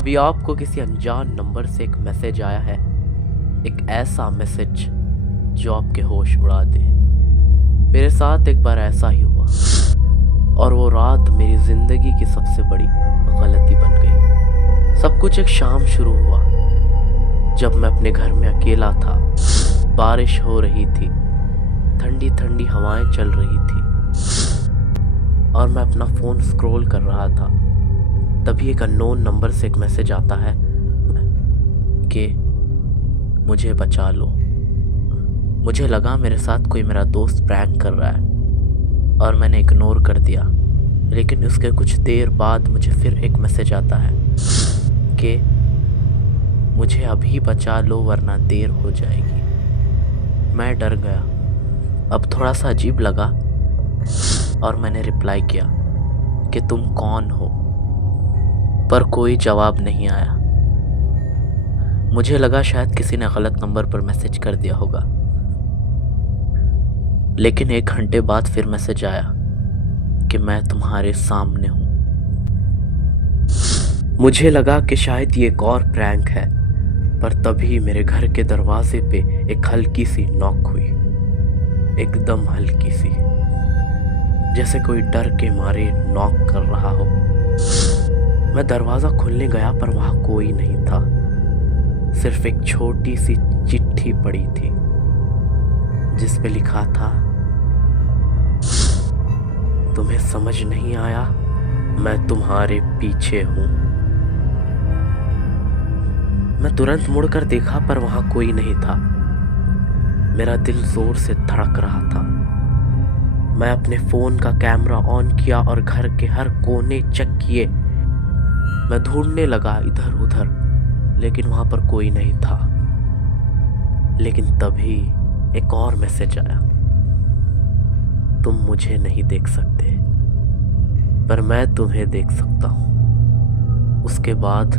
कभी आपको किसी अनजान नंबर से एक मैसेज आया है, एक ऐसा मैसेज जो आपके होश उड़ा दे? मेरे साथ एक बार ऐसा ही हुआ और वो रात मेरी जिंदगी की सबसे बड़ी गलती बन गई। सब कुछ एक शाम शुरू हुआ जब मैं अपने घर में अकेला था। बारिश हो रही थी, ठंडी ठंडी हवाएं चल रही थी और मैं अपना फोन स्क्रॉल कर रहा था। तभी एक अननोन नंबर से एक मैसेज आता है कि मुझे बचा लो। मुझे लगा मेरे साथ कोई मेरा दोस्त प्रैंक कर रहा है और मैंने इग्नोर कर दिया। लेकिन उसके कुछ देर बाद मुझे फिर एक मैसेज आता है कि मुझे अभी बचा लो वरना देर हो जाएगी। मैं डर गया। अब थोड़ा सा अजीब लगा और मैंने रिप्लाई किया कि तुम कौन हो, पर कोई जवाब नहीं आया। मुझे लगा शायद किसी ने गलत नंबर पर मैसेज कर दिया होगा। लेकिन 1 घंटे बाद फिर मैसेज आया कि मैं तुम्हारे सामने हूं। मुझे लगा कि शायद ये एक और प्रैंक है, पर तभी मेरे घर के दरवाजे पे एक हल्की सी नॉक हुई। एकदम हल्की सी, जैसे कोई डर के मारे नॉक कर रहा हो। मैं दरवाजा खोलने गया पर वहां कोई नहीं था। सिर्फ एक छोटी सी चिट्ठी पड़ी थी जिस पे लिखा था, तुम्हें समझ नहीं आया, मैं तुम्हारे पीछे हूं। मैं तुरंत मुड़कर देखा पर वहां कोई नहीं था। मेरा दिल जोर से धड़क रहा था। मैं अपने फोन का कैमरा ऑन किया और घर के हर कोने चेक किए। मैं ढूंढने लगा इधर उधर, लेकिन वहां पर कोई नहीं था। लेकिन तभी एक और मैसेज आया, तुम मुझे नहीं देख सकते पर मैं तुम्हें देख सकता हूं। उसके बाद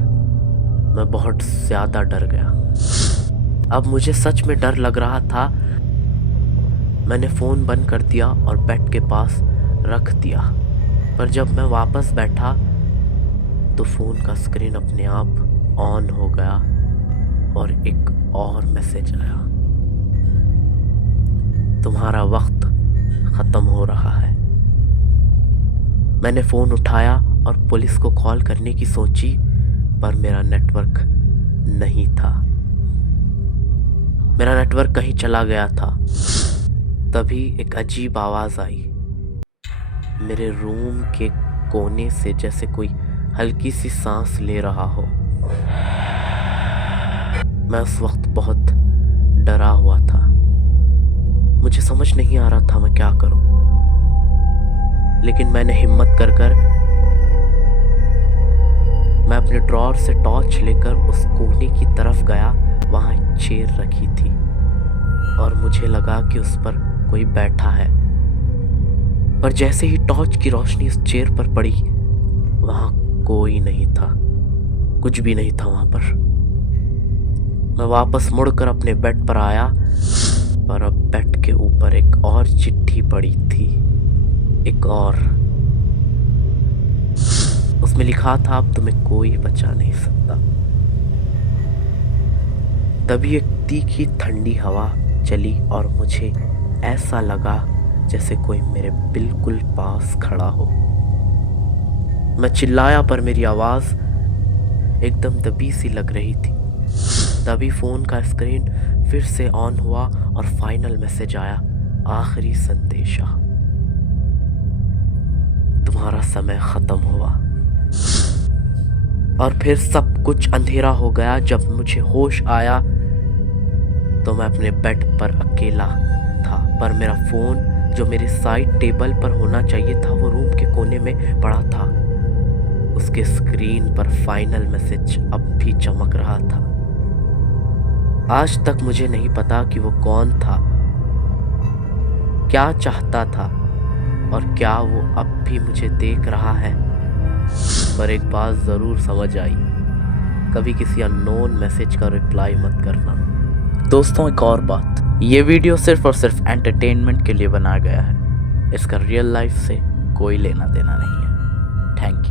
मैं बहुत ज्यादा डर गया। अब मुझे सच में डर लग रहा था। मैंने फोन बंद कर दिया और बेड के पास रख दिया। पर जब मैं वापस बैठा तो फोन का स्क्रीन अपने आप ऑन हो गया और एक और मैसेज आया, तुम्हारा वक्त खत्म हो रहा है। मैंने फोन उठाया और पुलिस को कॉल करने की सोची, पर मेरा नेटवर्क नहीं था। मेरा नेटवर्क कहीं चला गया था। तभी एक अजीब आवाज आई मेरे रूम के कोने से, जैसे कोई हल्की सी सांस ले रहा हो। मैं उस वक्त बहुत डरा हुआ था। मुझे समझ नहीं आ रहा था मैं क्या करूं। लेकिन मैंने हिम्मत कर मैं अपने ड्रॉअर से टॉर्च लेकर उस कोने की तरफ गया। वहां एक चेयर रखी थी और मुझे लगा कि उस पर कोई बैठा है। पर जैसे ही टॉर्च की रोशनी उस चेयर पर पड़ी, वहां कोई नहीं था, कुछ भी नहीं था वहां पर। मैं वापस मुड़कर अपने बेड पर आया, पर अब बेड के ऊपर एक और चिट्ठी पड़ी थी। एक और, उसमें लिखा था, अब तुम्हें कोई बचा नहीं सकता। तभी एक तीखी ठंडी हवा चली और मुझे ऐसा लगा जैसे कोई मेरे बिल्कुल पास खड़ा हो। मैं चिल्लाया पर मेरी आवाज एकदम दबी सी लग रही थी। तभी फोन का स्क्रीन फिर से ऑन हुआ और फाइनल मैसेज आया, आखिरी संदेशा, तुम्हारा समय खत्म हुआ। और फिर सब कुछ अंधेरा हो गया। जब मुझे होश आया तो मैं अपने बेड पर अकेला था, पर मेरा फोन जो मेरे साइड टेबल पर होना चाहिए था वो रूम के कोने में पड़ा था। उसके स्क्रीन पर फाइनल मैसेज अब भी चमक रहा था। आज तक मुझे नहीं पता कि वो कौन था, क्या चाहता था और क्या वो अब भी मुझे देख रहा है। पर एक बात जरूर समझ आई, कभी किसी अननोन मैसेज का रिप्लाई मत करना। दोस्तों, एक और बात, ये वीडियो सिर्फ और सिर्फ एंटरटेनमेंट के लिए बनाया गया है। इसका रियल लाइफ से कोई लेना देना नहीं है। Thank you.